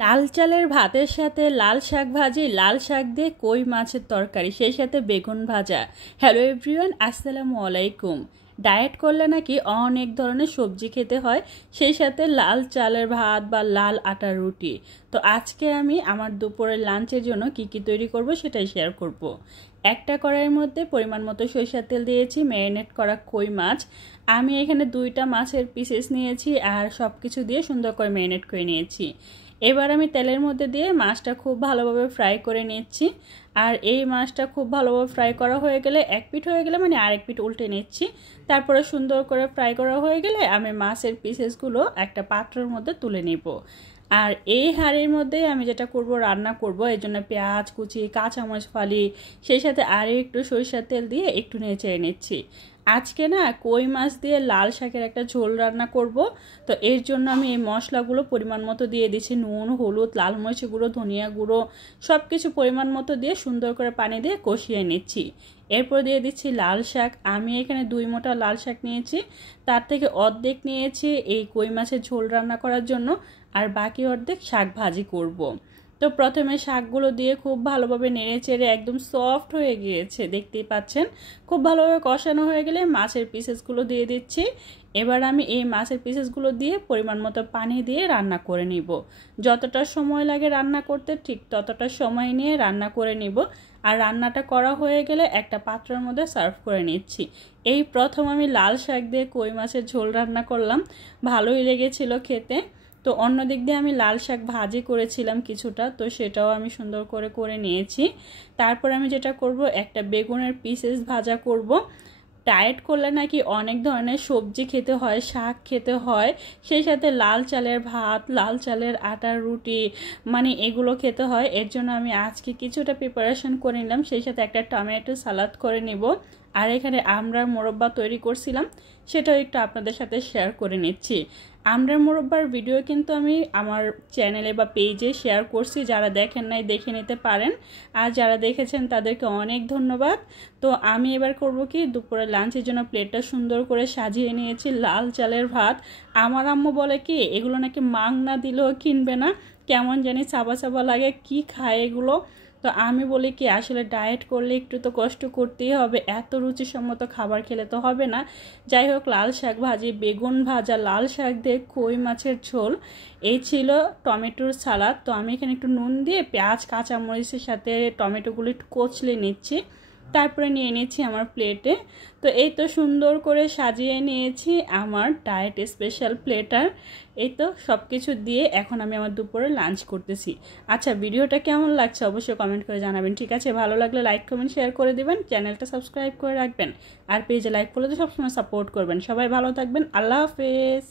লাল চালের ভাতের সাথে লাল শাক ভাজি, লাল শাক দিয়ে কই মাছের তরকারি, সেই সাথে বেগুন ভাজা। হ্যালো এভরিওয়ান, আসসালামু আলাইকুম। ডায়েট করলে নাকি অনেক ধরনের সবজি খেতে হয়, সেই সাথে লাল চালের ভাত বা লাল আটার রুটি। তো আজকে আমি আমার দুপুরের লাঞ্চের জন্য কি কি তৈরি করব সেটাই শেয়ার করব। একটা কড়াইয়ের মধ্যে পরিমাণ মতো সরিষার তেল দিয়েছি, ম্যারিনেট করা কই মাছ। আমি এখানে 2টা মাছের পিসেস নিয়েছি আর সব কিছু দিয়ে সুন্দর করে ম্যারিনেট করে নিয়েছি। এবার আমি তেলের মধ্যে দিয়ে মাছটা খুব ভালোভাবে ফ্রাই করে নিচ্ছি। আর এই মাছটা খুব ভালোভাবে ফ্রাই করা হয়ে গেলে, এক পিঠ হয়ে গেলে মানে আরেক পিঠ উল্টে নিচ্ছি। তারপরে সুন্দর করে ফ্রাই করা হয়ে গেলে আমি মাছের পিসেসগুলো একটা পাত্রের মধ্যে তুলে নিব। আর এই হাঁড়ির মধ্যেই আমি যেটা করব, রান্না করব, এই জন্য পেঁয়াজ কুচি, কাঁচামরিচ ফালি, সেই সাথে আরও একটু সরিষার তেল দিয়ে একটু নেড়ে নিচ্ছি। আজকে না কই মাছ দিয়ে লাল শাকের একটা ঝোল রান্না করব। তো এর জন্য আমি এই মশলাগুলো পরিমাণ মতো দিয়ে দিচ্ছি। নুন, হলুদ, লাল মরিচ গুঁড়ো, ধনিয়া গুঁড়ো সব কিছু পরিমাণ মতো দিয়ে সুন্দর করে পানি দিয়ে কষিয়ে নিচ্ছি। এরপর দিয়ে দিচ্ছি লাল শাক। আমি এখানে 2 মুঠা লাল শাক নিয়েছি, তার থেকে অর্ধেক নিয়েছি এই কই মাছের ঝোল রান্না করার জন্য, আর বাকি অর্ধেক শাক ভাজি করব। তো প্রথমে শাকগুলো দিয়ে খুব ভালোভাবে নেড়ে চেড়ে একদম সফট হয়ে গিয়েছে, দেখতেই পাচ্ছেন। খুব ভালোভাবে কষানো হয়ে গেলে মাছের পিসেসগুলো দিয়ে দিচ্ছি। এবার আমি এই মাছের পিসেসগুলো দিয়ে পরিমাণ মতো পানি দিয়ে রান্না করে নিব। যতটা সময় লাগে রান্না করতে ঠিক ততটা সময় নিয়ে রান্না করে নিব। আর রান্নাটা করা হয়ে গেলে একটা পাত্রের মধ্যে সার্ভ করে নিচ্ছি। এই প্রথম আমি লাল শাক দিয়ে কই মাছের ঝোল রান্না করলাম, ভালোই লেগেছিল খেতে। তো অন্য দিক দিয়ে আমি লাল শাক ভাজি করেছিলাম কিছুটা, তো সেটাও আমি সুন্দর করে করে নিয়েছি। তারপর আমি যেটা করব, একটা বেগুনের পিসেস ভাজা করব। ডায়েট করলে নাকি অনেক ধরনের সবজি খেতে হয়, শাক খেতে হয়, সেই সাথে লাল চালের ভাত, লাল চালের আটার রুটি, মানে এগুলো খেতে হয়। এর জন্য আমি আজকে কিছুটা প্রিপারেশন করে নিলাম, সেই সাথে একটা টমেটো সালাদ করে নিব। আর এখানে আমড়ার মোরব্বা তৈরি করছিলাম, সেটাও একটু আপনাদের সাথে শেয়ার করে নিচ্ছি। আমড়ার মোরব্বার ভিডিও কিন্তু আমি আমার চ্যানেলে বা পেজে শেয়ার করছি, যারা দেখেন নাই দেখে নিতে পারেন। আর যারা দেখেছেন তাদেরকে অনেক ধন্যবাদ। তো আমি এবার করব কি, দুপুরে লাঞ্চের জন্য প্লেটটা সুন্দর করে সাজিয়ে নিয়েছি লাল চালের ভাত। আমার আম্মু বলে কি, এগুলো নাকি মাং না দিলেও কিনবে না, কেমন জানি চাবা চাবা লাগে, কি খায় এগুলো। তো আমি বলি কি, আসলে ডায়েট করলে একটু তো কষ্ট করতেই হবে, এত রুচিসম্মত খাবার খেলে তো হবে না। যাই হোক, লাল শাক ভাজি, বেগুন ভাজা, লাল শাক দিয়ে কই মাছের ঝোল, এই ছিল টমেটোর সালাদ। তো আমি এখানে একটু নুন দিয়ে পেঁয়াজ কাঁচামরিচের সাথে টমেটোগুলো একটু কচলে নিচ্ছি, তারপরে নিয়ে নিয়েছি আমার প্লেটে। তো এই তো সুন্দর করে সাজিয়ে নিয়েছি আমার ডায়েট স্পেশাল প্লেটার। এই তো সব কিছু দিয়ে এখন আমি আমার দুপুরে লাঞ্চ করতেছি। আচ্ছা, ভিডিওটা কেমন লাগছে অবশ্যই কমেন্ট করে জানাবেন। ঠিক আছে, ভালো লাগলে লাইক কমেন্ট শেয়ার করে দিবেন, চ্যানেলটা সাবস্ক্রাইব করে রাখবেন, আর পেজে লাইক করলে তো সবসময় সাপোর্ট করবেন। সবাই ভালো থাকবেন, আল্লাহ হাফেজ।